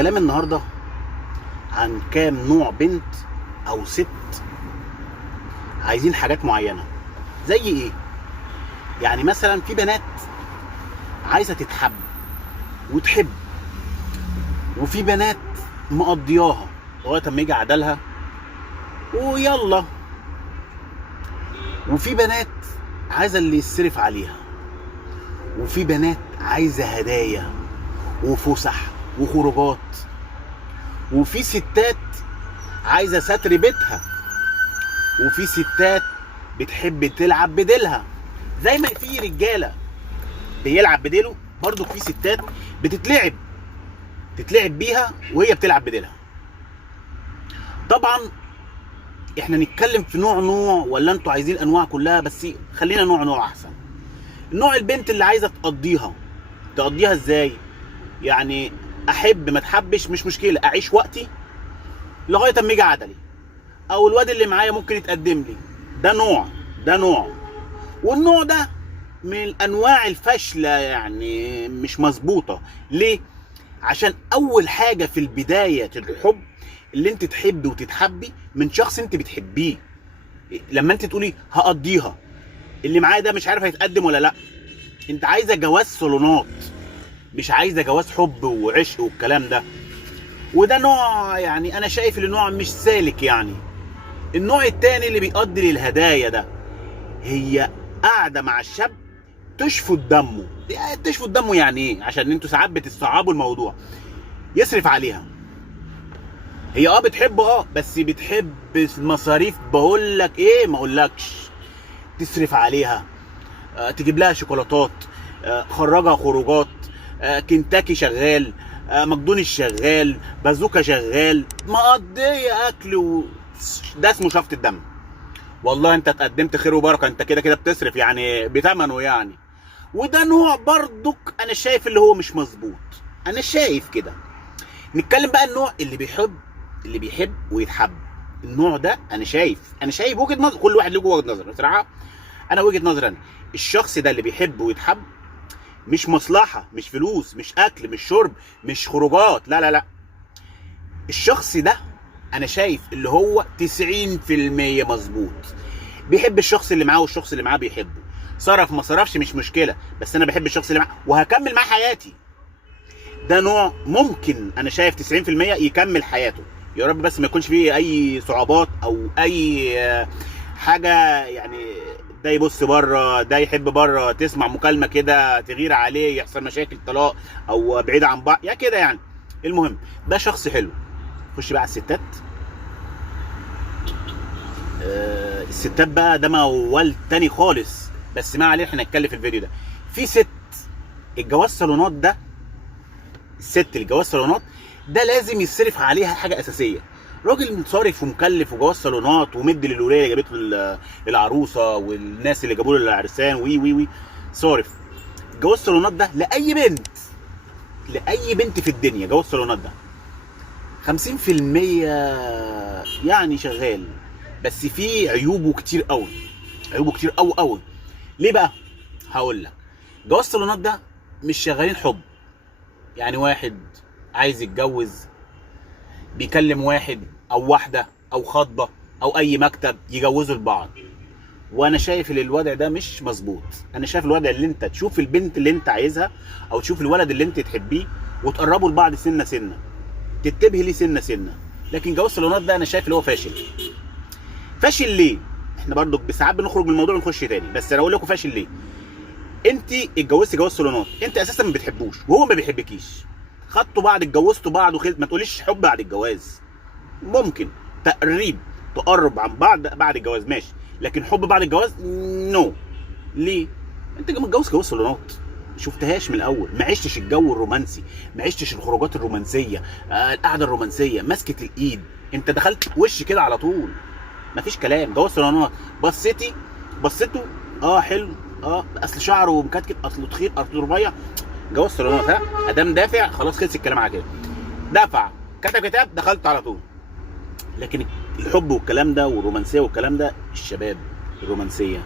الكلام النهارده عن كام نوع بنت او ست عايزين حاجات معينه. زي ايه؟ يعني مثلا في بنات عايزه تتحب وتحب، وفي بنات مقضياها لغايه اما يجي عدلها ويلا، وفي بنات عايزه اللي يصرف عليها، وفي بنات عايزه هدايا وفسح وخروجات، وفي ستات عايزه ستر بيتها، وفي ستات بتحب تلعب بديلها. زي ما في رجاله بيلعب بديله، برضو في ستات تتلعب بيها وهي بتلعب بديلها. طبعا احنا نتكلم في نوع ولا انتوا عايزين انواع كلها؟ بس خلينا نوع احسن. نوع البنت اللي عايزه تقضيها ازاي؟ يعني احب ما اتحبش مش مشكله، اعيش وقتي لغايه اما يجي عدلي، او الواد اللي معايا ممكن يتقدم لي. ده نوع والنوع ده من الانواع الفاشله، يعني مش مظبوطه. ليه؟ عشان اول حاجه في البدايه الحب اللي انت تحبي وتتحبي من شخص انت بتحبيه. لما انت تقولي هقضيها، اللي معايا ده مش عارف هيتقدم ولا لا، انت عايزه جواز صالونات، مش عايزه جواز حب وعشق والكلام ده. وده نوع يعني انا شايف ان نوع مش سالك. يعني النوع التاني اللي بيقضي للهدايا ده، هي قاعده مع الشاب تشفط دمه. تشفط دمه يعني ايه؟ عشان انتوا ساعات بتستصعبوا الموضوع. يصرف عليها، هي بتحبه بس بتحب المصاريف. بقول لك ايه؟ ما اقولكش. تصرف عليها، تجيب لها شوكولاتات، خرجها خروجات، كنتاكي شغال، ماكدونالدز شغال، بازوكا شغال، مقضيه اكل ده اسمه شفط الدم. والله انت اتقدمت خير وبركه، انت كده كده بتصرف يعني بثمنه يعني. وده نوع برضك انا شايف اللي هو مش مظبوط. انا شايف كده. نتكلم بقى النوع اللي بيحب ويتحب. النوع ده انا شايف وجهه نظر، كل واحد له وجهه نظر. بصراحه انا وجهه نظري، انا الشخص ده اللي بيحب ويتحب مش مصلحه، مش فلوس، مش اكل، مش شرب، مش خروجات، لا لا لا. الشخص ده انا شايف اللي هو 90% مظبوط. بيحب الشخص اللي معاه والشخص اللي معاه بيحبه. صرف ما صرفش مش مشكله، بس انا بحب الشخص اللي معاه وهكمل معاه حياتي. ده نوع ممكن انا شايف 90% يكمل حياته. يا رب بس ما يكونش فيه اي صعوبات او اي حاجه. يعني ده يبص بره، ده يحب بره، تسمع مكالمه كده تغير عليه، يحصل مشاكل طلاق او بعيد عن بعض يا كده يعني. المهم ده شخص حلو. خش بقى على الستات. الستات بقى ده موال تاني خالص، بس ما عليه احنا نتكلم في الفيديو ده. في ست الجواز صالونات ده، الست الجواز صالونات ده لازم يصرف عليها حاجه اساسيه. راجل صارف ومكلف وجواز صالونات ومدي للولايه اللي جابت له العروسه والناس اللي جابوا له العرسان وي صارف. جواز صالونات ده لاي بنت في الدنيا، جواز صالونات ده 50% يعني شغال، بس فيه عيوبه كتير قوي. ليه بقى؟ هقول لك. جواز صالونات ده مش شغالين حب. يعني واحد عايز يتجوز بيكلم واحد او واحده او خطبه او اي مكتب يجوزوا لبعض. وانا شايف ان الوضع ده مش مظبوط. انا شايف الوضع اللي انت تشوف البنت اللي انت عايزها او تشوف الولد اللي انت تحبيه وتقربوا لبعض سنه، تتبهي ليه سنه. لكن جواز الصالونات ده انا شايف اللي هو فاشل. ليه؟ احنا برضو ساعات بنخرج من الموضوع ونخش تاني، بس انا اقول لكم فاشل ليه. انت اتجوزتي جواز صالونات، انت اساسا ما بتحبوش وهو ما بيحبكيش، خدتوا بعض، اتجوزتوا بعض ما تقوليش حب بعد الجواز. ممكن تقرب عن بعض بعد الجواز ماشي، لكن حب بعد الجواز نو. ليه؟ انت متجوز جواز صالونات، شفتهاش من الاول، ما عشتش الجو الرومانسي، ما عشتش الخروجات الرومانسيه، القعده الرومانسيه، مسكه الايد. انت دخلت وش كده على طول، مفيش كلام. جواز صالونات بصيته حلو، اصل شعره مكتكت، اصله تخير، اصله رفيع. جواز صالونات ادام دافع خلاص، خلص الكلام على كده. دفع كتب كتاب دخلت على طول. لكن الحب والكلام ده والرومانسيه والكلام ده الشباب الرومانسيه.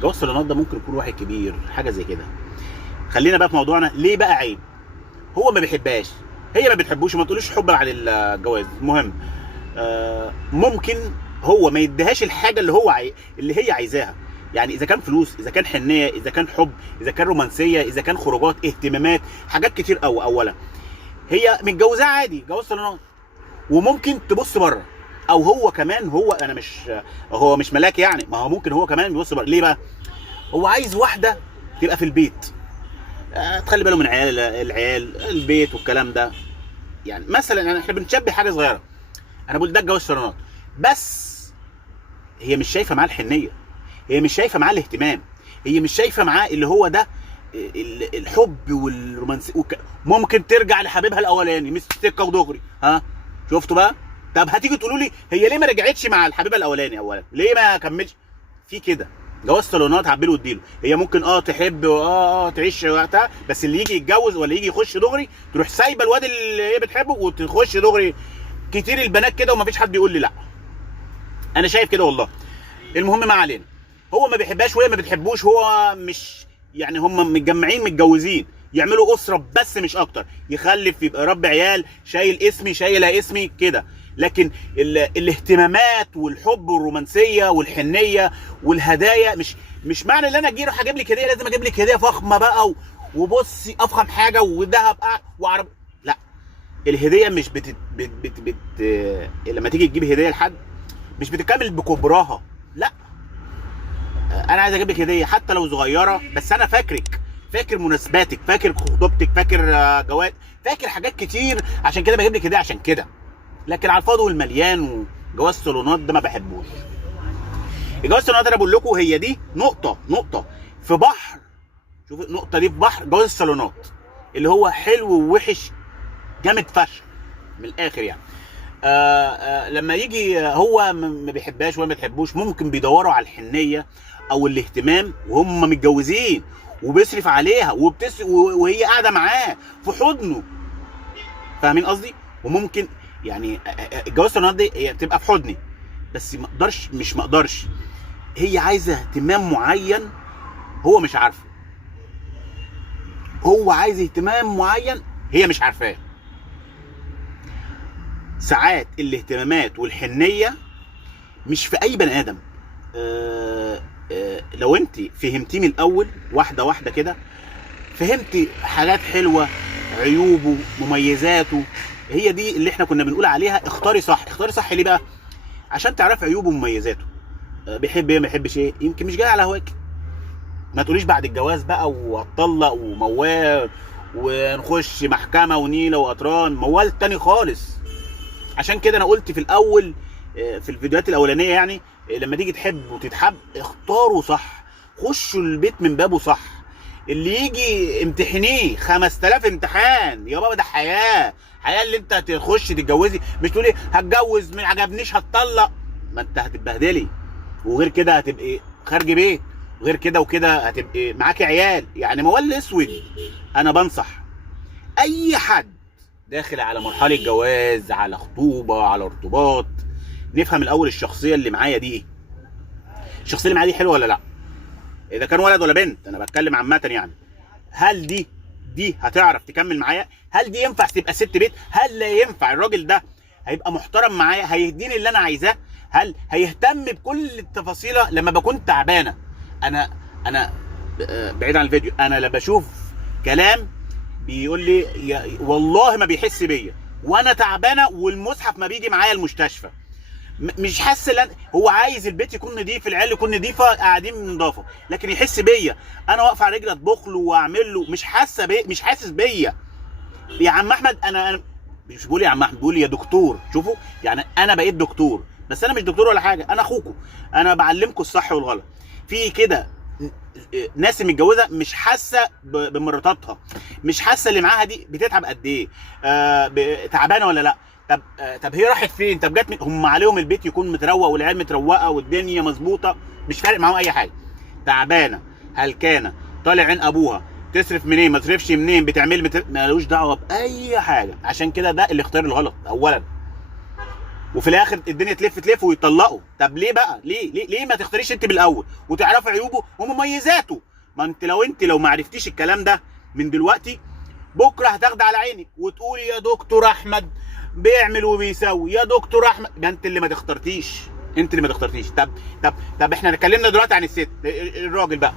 جواز صالونات ده ممكن يكون واحد كبير حاجه زي كده. خلينا بقى في موضوعنا. ليه بقى عيب؟ هو ما بيحبهاش، هي ما بتحبوش، وما تقولوش حب بعد الجواز. المهم ممكن هو ما يديهاش الحاجه اللي هي عايزاها. يعني اذا كان فلوس، اذا كان حنيه، اذا كان حب، اذا كان رومانسيه، اذا كان خروجات، اهتمامات، حاجات كتير قوي. اولا هي متجوزاه عادي جواز صالونات، وممكن تبص بره، او هو كمان انا هو مش ملاك يعني، ما هو ممكن هو كمان بيبص بره. ليه بقى؟ هو عايز واحده تبقى في البيت، تخلي باله من العيال البيت والكلام ده. يعني مثلا يعني احنا بنشبه حاجه صغيره، انا بقول ده جواز صالونات، بس هي مش شايفه معاه الحنيه، هي مش شايفه معاه الاهتمام، هي مش شايفه معاه اللي هو ده الحب والرومانسي. ممكن ترجع لحبيبها الاولاني مش سكه ودغري. ها شفتوا بقى؟ طب هتيجي تقولوا لي هي ليه ما رجعتش مع الحبيبه الاولاني اولا؟ ليه ما كملش؟ في كده جواز صالونات عبيله واديله. هي ممكن تحب تعيش وقتها، بس اللي يجي يتجوز ولا يجي يخش دغري تروح سايبه الواد اللي هي بتحبه وتخش دغري. كتير البنات كده ومفيش حد يقول لي لا. انا شايف كده والله. المهم ما علينا، هو ما بيحبهاش وهي ما بتحبوش، هو مش يعني هم متجمعين متجوزين يعملوا اسره بس مش اكتر، يخلف يبقى رب عيال، شايل اسمي شايله اسمي كده. لكن الاهتمامات والحب والرومانسيه والحنيه والهدايا مش معنى ان انا اروح اجيب لك هديه لازم اجيب لك هديه فخمه بقى وبصي افخم حاجه وذهب وعرب. لا، الهديه مش لما تيجي تجيب هديه لحد مش بتكمل بكبراها. لا، انا عايز اجيب لك هديه حتى لو صغيره، بس انا فاكر مناسباتك، فاكر خطوبتك، فاكر جواد، فاكر حاجات كتير، عشان كده بجيب لك هديه عشان كده. لكن على الفاضي والمليان وجواز صالونات ده ما بحبوش. الجواز الصالونات انا بقول لكم هي دي نقطه في بحر. شوف النقطه دي في بحر جواز الصالونات اللي هو حلو ووحش جامد فشخ من الاخر يعني. لما يجي هو ما بيحبهاش وهي ما بتحبوش، ممكن بيدوروا على الحنيه او الاهتمام وهم متجوزين، وبيصرف عليها وهي قاعده معاه في حضنه. فاهمين قصدي؟ وممكن يعني الجواز الصالونات دي هي بتبقى في حضني، بس ما اقدرش هي عايزه اهتمام معين هو مش عارفه، هو عايز اهتمام معين هي مش عارفاه. ساعات الاهتمامات والحنيه مش في اي بني ادم. لو انت فهمتيه من الاول واحده واحده كده، فهمتي حاجات حلوه، عيوبه، مميزاته، هي دي اللي احنا كنا بنقول عليها اختاري صح. اختاري صح ليه بقى؟ عشان تعرفي عيوبه ومميزاته. بيحب ايه ما بيحبش ايه، يمكن مش جاي على هواك. ما تقوليش بعد الجواز بقى واتطلق وموال ونخش محكمه ونيله وقطران، موال تاني خالص. عشان كده انا قلت في الاول في الفيديوهات الاولانيه يعني لما تيجي تحب وتتحب اختاروا صح، خشوا البيت من بابه صح. اللي يجي امتحنيه 5000 امتحان يا بابا، ده حياه اللي انت هتخش تتجوزي. مش تقولي هتجوز ما عجبنيش هتطلق، ما انت هتتبهدلي، وغير كده هتبقي خارج بيت، وغير كده وكده هتبقي معاكي عيال، يعني موال اسود. انا بنصح اي حد داخل على مرحله جواز، على خطوبه، على ارتباط، نفهم الاول الشخصيه اللي معايا دي ايه. الشخصيه اللي معايا دي حلوه ولا لا؟ اذا كان ولد ولا بنت، انا بتكلم عامه يعني. هل دي هتعرف تكمل معايا؟ هل دي ينفع تبقى ست بيت؟ هل لا ينفع الراجل ده هيبقى محترم معايا، هيديني اللي انا عايزاه؟ هل هيهتم بكل التفاصيل لما بكون تعبانه؟ انا بعيد عن الفيديو، انا لا بشوف كلام بيقول لي والله ما بيحس بيا وانا تعبانه والمصحف ما بيجي معايا المستشفى، مش حاسس هو عايز البيت يكون نظيف، العيال يكون نظيفه، قاعدين من نظافه، لكن يحس بيا انا واقف على رجلي اطبخ له واعمل له، مش حاسس بيا. يا عم احمد، انا مش بقول يا عم احمد، بقول يا دكتور. شوفوا يعني انا بقيت دكتور، بس انا مش دكتور ولا حاجه، انا اخوكم، انا بعلمكم الصح والغلط. في كده ناس متجوزه مش حاسه بمراتاتها، مش حاسه اللي معاها دي بتتعب قد ايه، تعبانه ولا لا. طب هي راحت فين؟ طب جت هم عليهم البيت يكون متروق والعيال متروقه والدنيا مظبوطه، مش فارق معاهم اي حاجه. تعبانه، هلكانه، طالع عين ابوها، تصرف منين ما تصرفش منين، بتعمل مالوش دعوه باي حاجه. عشان كده ده الاختيار الغلط اولا، وفي الاخر الدنيا تلف ويطلقوا. طب ليه بقى؟ ليه ما تختاريش انت بالاول وتعرفي عيوبه ومميزاته؟ ما انت لو ما عرفتيش الكلام ده من دلوقتي بكره هتاخد على عينك وتقولي يا دكتور احمد بيعمل وبيسوي، يا دكتور احمد. ده انت اللي ما تخترتيش، انت اللي ما تخترتيش. طب احنا اتكلمنا دلوقتي عن الست، الراجل بقى.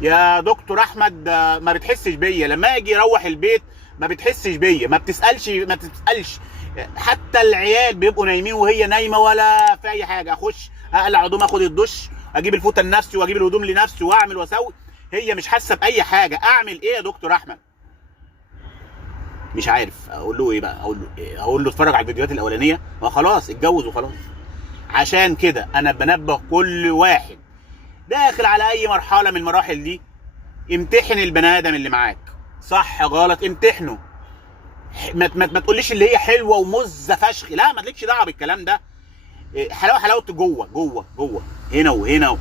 يا دكتور احمد ما بتحسش بيا لما اجي اروح البيت، ما بتحسش بيا، ما بتسالش. حتى العيال بيبقوا نايمين وهي نايمه ولا في اي حاجه، اخش اقلع هدوم، اخد الدش، اجيب الفوطه لنفسي واجيب الهدوم لنفسي واعمل واسوي، هي مش حاسه باي حاجه. اعمل ايه يا دكتور احمد؟ مش عارف اقول له ايه بقى. اقول له اتفرج على الفيديوهات الاولانيه وخلاص، اتجوز وخلاص. عشان كده انا بنبه كل واحد داخل على اي مرحله من المراحل دي، امتحن البني ادم اللي معاك، صح غلط امتحنه. ما تقوليش اللي هي حلوه ومزه فشخ، لا، ما لكش دعوه بالكلام ده. حلاوه جوه هنا وهنا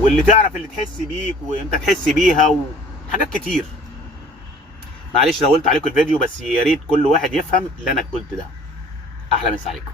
واللي تعرف اللي تحس بيك وانت تحس بيها وحاجات كتير. معلش طولت عليكم الفيديو، بس يا ريت كل واحد يفهم اللي انا قلت ده. احلى مسا عليكم.